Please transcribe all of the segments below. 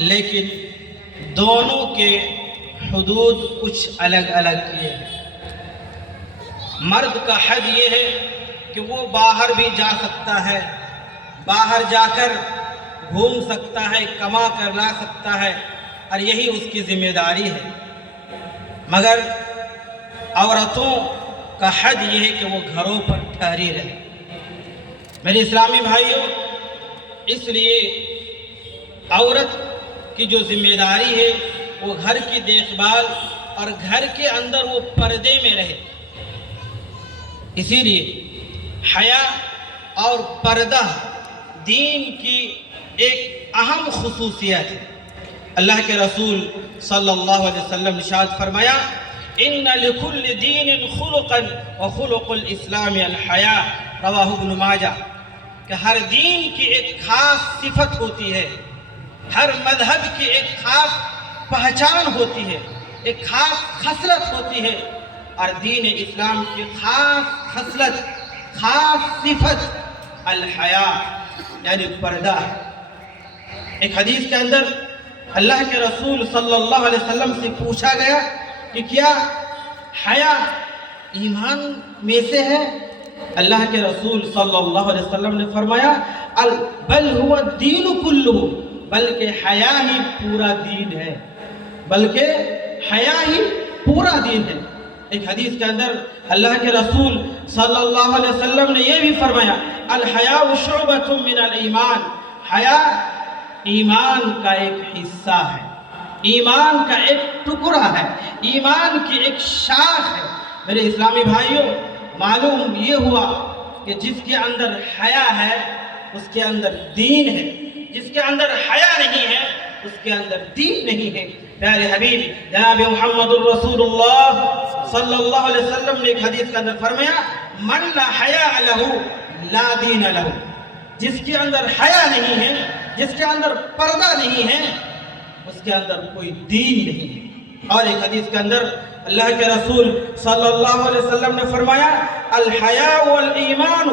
لیکن دونوں کے حدود کچھ الگ الگ کیے ہیں۔ مرد کا حد یہ ہے کہ وہ باہر بھی جا سکتا ہے، باہر جا کر گھوم سکتا ہے، کما کر لا سکتا ہے، اور یہی اس کی ذمہ داری ہے۔ مگر عورتوں کا حد یہ ہے کہ وہ گھروں پر ٹھہری رہے۔ میرے اسلامی بھائیوں، اس لیے عورت کی جو ذمہ داری ہے وہ گھر کی دیکھ بھال اور گھر کے اندر وہ پردے میں رہے۔ اسی لیے حیا اور پردہ دین کی ایک اہم خصوصیت ہے۔ اللہ کے رسول صلی اللہ علیہ وسلم نے ارشاد فرمایا، ان لکل دین خلقا وخلق الاسلام الحیا، رواہ ابن ماجہ، کہ ہر دین کی ایک خاص صفت ہوتی ہے، ہر مذہب کی ایک خاص پہچان ہوتی ہے، ایک خاص خصلت ہوتی ہے، اور دین اسلام کی خاص خصلت، خاص صفت الحیا یعنی پردہ ہے۔ ایک حدیث کے اندر اللہ کے رسول صلی اللہ علیہ وسلم سے پوچھا گیا کہ کیا حیا ایمان میں سے ہے؟ اللہ کے رسول صلی اللہ علیہ وسلم نے فرمایا، بل هو الدین کلہ، بلکہ حیا ہی پورا دین ہے، بلکہ حیا ہی پورا دین ہے۔ ایک حدیث کے اندر اللہ کے رسول صلی اللہ علیہ وسلم نے یہ بھی فرمایا، الحیاء شعبۃ من الایمان، حیا ایمان کا ایک حصہ ہے، ایمان کا ایک ٹکڑا ہے، ایمان کی ایک شاخ ہے۔ میرے اسلامی بھائیوں، معلوم یہ ہوا کہ جس کے اندر حیا ہے اس کے اندر دین ہے، جس کے اندر حیا نہیں ہے اس کے اندر دین نہیں ہے۔ پیارے حبیب جناب محمد الرسول اللہ صلی اللہ علیہ وسلم نے ایک حدیث کے اندر فرمایا، من لا حیا لہ لا دین لہ، جس کے اندر حیا نہیں ہے، جس کے اندر پردہ نہیں ہے، اس کے اندر کوئی دین نہیں ہے۔ اور ایک حدیث کے اندر اللہ کے رسول صلی اللہ علیہ وسلم نے فرمایا، الحیاء والایمان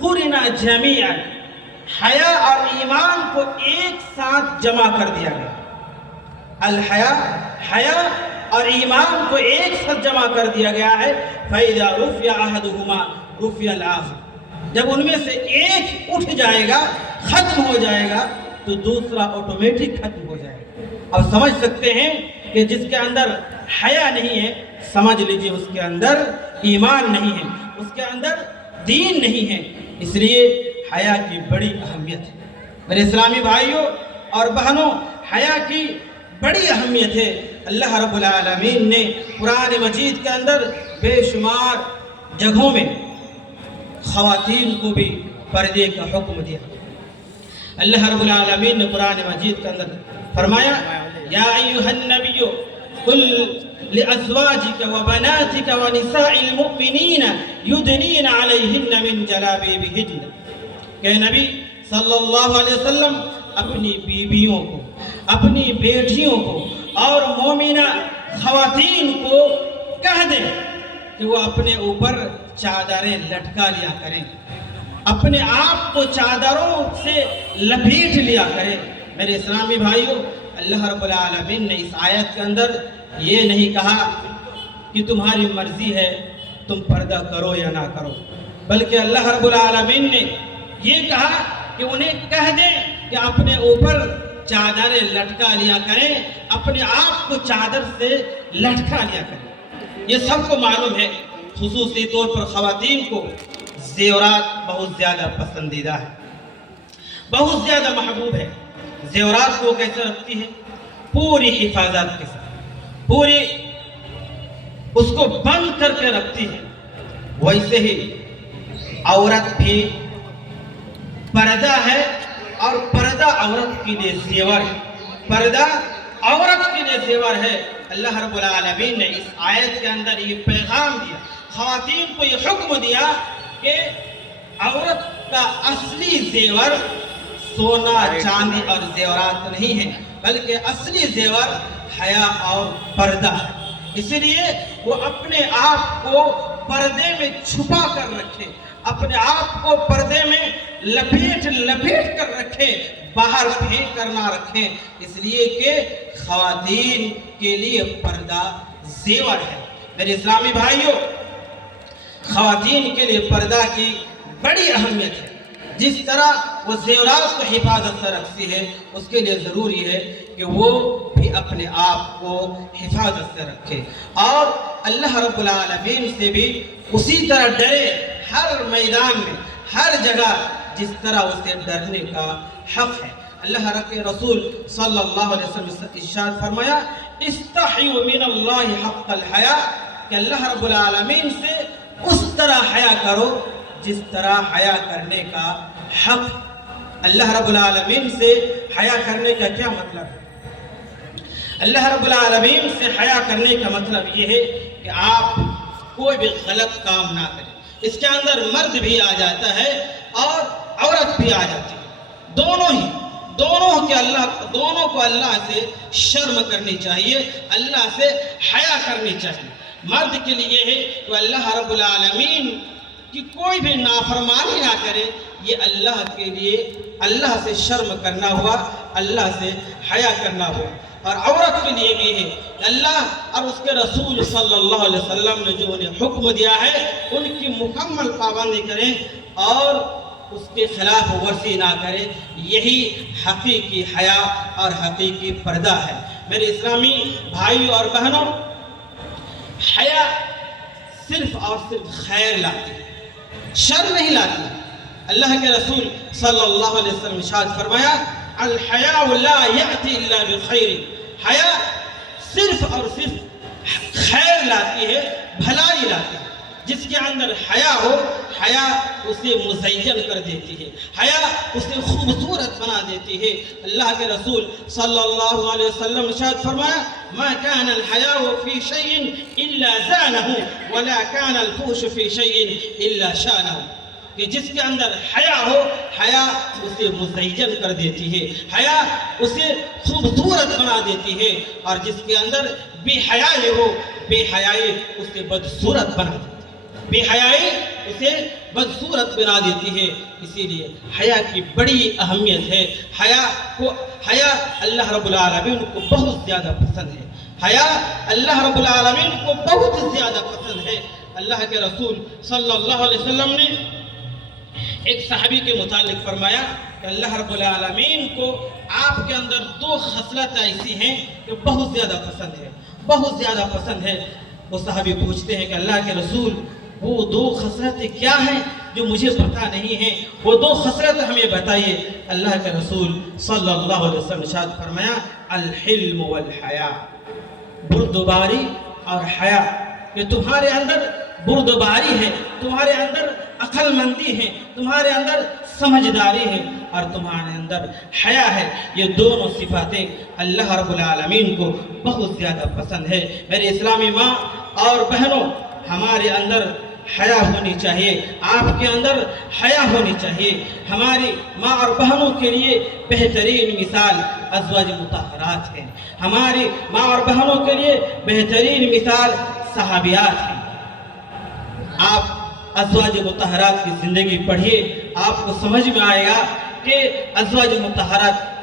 قرنا جمیعا، حیا اور ایمان کو ایک ساتھ جمع کر دیا گیا۔ الحیاء، حیا اور ایمان کو ایک ساتھ جمع کر دیا گیا ہے۔ فَإِذَا رُفِعَ أَحَدُهُمَا رُفِعَ الْآخَرُ، جب ان میں سے ایک اٹھ جائے گا، ختم ہو جائے گا، تو دوسرا آٹومیٹک ختم ہو جائے گا۔ اب سمجھ سکتے ہیں کہ جس کے اندر حیا نہیں ہے، سمجھ لیجئے اس کے اندر ایمان نہیں ہے، اس کے اندر دین نہیں ہے۔ اس لیے حیا کی بڑی اہمیت ہے۔ میرے اسلامی بھائیوں اور بہنوں، حیا کی بڑی اہمیت ہے۔ اللہ رب العالمین نے قرآن مجید کے اندر بے شمار جگہوں میں خواتین کو بھی پردے کا حکم دیا۔ اللہ رب العالمین نے قرآن مجید کے اندر فرمایا، یا ایھا النبی قل لازواجک وبناتک ونساء المؤمنین یدنین علیہن من جلابیبہن، کہ نبی صلی اللہ علیہ وسلم اپنی بیویوں کو، اپنی بیٹیوں کو اور مومنہ خواتین کو کہہ دیں کہ وہ اپنے اوپر چادریں لٹکا لیا کریں، اپنے آپ کو چادروں سے لپیٹ لیا کریں۔ میرے اسلامی بھائیوں، اللہ رب العالمین نے اس آیت کے اندر یہ نہیں کہا کہ تمہاری مرضی ہے تم پردہ کرو یا نہ کرو، بلکہ اللہ رب العالمین نے یہ کہا کہ انہیں کہہ دیں کہ اپنے اوپر چادریں لٹکا لیا کریں، اپنے آپ کو چادر سے لٹکا لیا کریں۔ یہ سب کو معلوم ہے، خصوصی طور پر خواتین کو زیورات بہت زیادہ پسندیدہ ہے، بہت زیادہ محبوب ہے۔ زیورات کو کیسے رکھتی ہے؟ پوری حفاظت کے ساتھ، پوری اس کو بند کر کے رکھتی ہے۔ ویسے ہی عورت بھی پردہ ہے، اور پردہ عورت کے لیے زیور ہے، پردہ عورت کے لیے زیور ہے۔ اللہ رب العالمین نے اس آیت کے اندر یہ پیغام دیا، خواتین کو یہ حکم دیا کہ عورت کا اصلی زیور سونا چاندی اور زیورات نہیں ہے، بلکہ اصلی زیور حیا اور پردہ ہے۔ اس لیے وہ اپنے آپ کو پردے میں چھپا کر رکھے، اپنے آپ کو پردے میں لپیٹ کر رکھیں، باہر پھینک کر نہ رکھیں، اس لیے کہ خواتین کے لیے پردہ زیور ہے۔ میرے اسلامی بھائیوں، خواتین کے لیے پردہ کی بڑی اہمیت ہے۔ جس طرح وہ زیورات کو حفاظت سے رکھتی ہے، اس کے لیے ضروری ہے کہ وہ بھی اپنے آپ کو حفاظت سے رکھے، اور اللہ رب العالمین سے بھی اسی طرح ڈرے، ہر میدان میں، ہر جگہ جس طرح اسے ڈرنے کا حق ہے۔ اللہ کے رسول صلی اللہ علیہ وسلم ارشاد فرمایا، استحیوا من اللہ حق الحیا، کہ اللہ رب العالمین سے اس طرح حیا کرو جس طرح حیا کرنے کا حق۔ اللہ رب العالمین سے حیا کرنے کا کیا مطلب ہے؟ اللہ رب العالمین سے حیا کرنے کا مطلب یہ ہے کہ آپ کوئی بھی غلط کام نہ کریں۔ اس کے اندر مرد بھی آ جاتا ہے اور عورت بھی آ جاتی ہے، دونوں کو اللہ سے شرم کرنی چاہیے، اللہ سے حیا کرنی چاہیے۔ مرد کے لیے یہ ہے کہ اللہ رب العالمین کی کوئی بھی نافرمانی نہ کرے، یہ اللہ کے لیے اللہ سے شرم کرنا ہوا، اللہ سے حیا کرنا ہوا۔ اور عورت کے لیے بھی ہے، اللہ اور اس کے رسول صلی اللہ علیہ وسلم نے جو انہیں حکم دیا ہے ان کی مکمل پابندی کریں اور اس کے خلاف ورزی نہ کریں، یہی حقیقی حیا اور حقیقی پردہ ہے۔ میرے اسلامی بھائیوں اور بہنوں، حیا صرف اور صرف خیر لاتی ہے، شر نہیں لاتی۔ اللہ کے رسول صلی اللہ علیہ وسلم ارشاد فرمایا، الحیاء لا یأتی الا بخیر، حیا صرف اور صرف خیر لاتی ہے، بھلائی لاتی ہے۔ جس کے اندر حیا ہو، حیا اسے مزین کر دیتی ہے، حیا اسے خوبصورت بنا دیتی ہے۔ اللہ کے رسول صلی اللہ علیہ وسلم ارشاد فرمایا، ما كان الحياء في شيء الا زانه ولا كان الفحش في شيء الا شانه، کہ جس کے اندر حیا ہو، حیا اسے مزین کر دیتی ہے، حیا اسے خوبصورت بنا دیتی ہے، اور جس کے اندر بے حیائی ہو، بے حیائی اسے بدصورت بنا دیتی ہے، بے حیائی اسے بدصورت بنا دیتی ہے۔ اسی لیے حیا کی بڑی اہمیت ہے۔ حیا اللہ رب العالمین کو بہت زیادہ پسند ہے، حیا اللہ رب العالمین کو بہت زیادہ پسند ہے۔ اللہ کے رسول صلی اللہ علیہ وسلم نے ایک صحابی کے متعلق فرمایا کہ اللہ رب العالمین کو آپ کے اندر دو خصلت ایسی ہیں کہ بہت زیادہ پسند ہے، بہت زیادہ پسند ہے۔ وہ صحابی پوچھتے ہیں کہ اللہ کے رسول، وہ دو خصلتیں کیا ہیں جو مجھے پتہ نہیں ہیں؟ وہ دو خصلت ہمیں بتائیے۔ اللہ کے رسول صلی اللہ علیہ وسلم ارشاد فرمایا، الحلم والحیا، بردباری اور حیا، کہ تمہارے اندر بردباری ہے، تمہارے اندر عقل مندی ہے، تمہارے اندر سمجھداری ہے، اور تمہارے اندر حیا ہے۔ یہ دونوں صفاتیں اللہ رب العالمین کو بہت زیادہ پسند ہے۔ میرے اسلامی ماں اور بہنوں، ہمارے اندر حیا ہونی چاہیے، آپ کے اندر حیا ہونی چاہیے۔ ہماری ماں اور بہنوں کے لیے بہترین مثال ازواج مطہرات ہیں، ہماری ماں اور بہنوں کے لیے بہترین مثال صحابیات ہیں۔ آپ ازواج مطہرات کی زندگی پڑھیے، آپ کو سمجھ میں آئے گا کہ ازواج مطہرات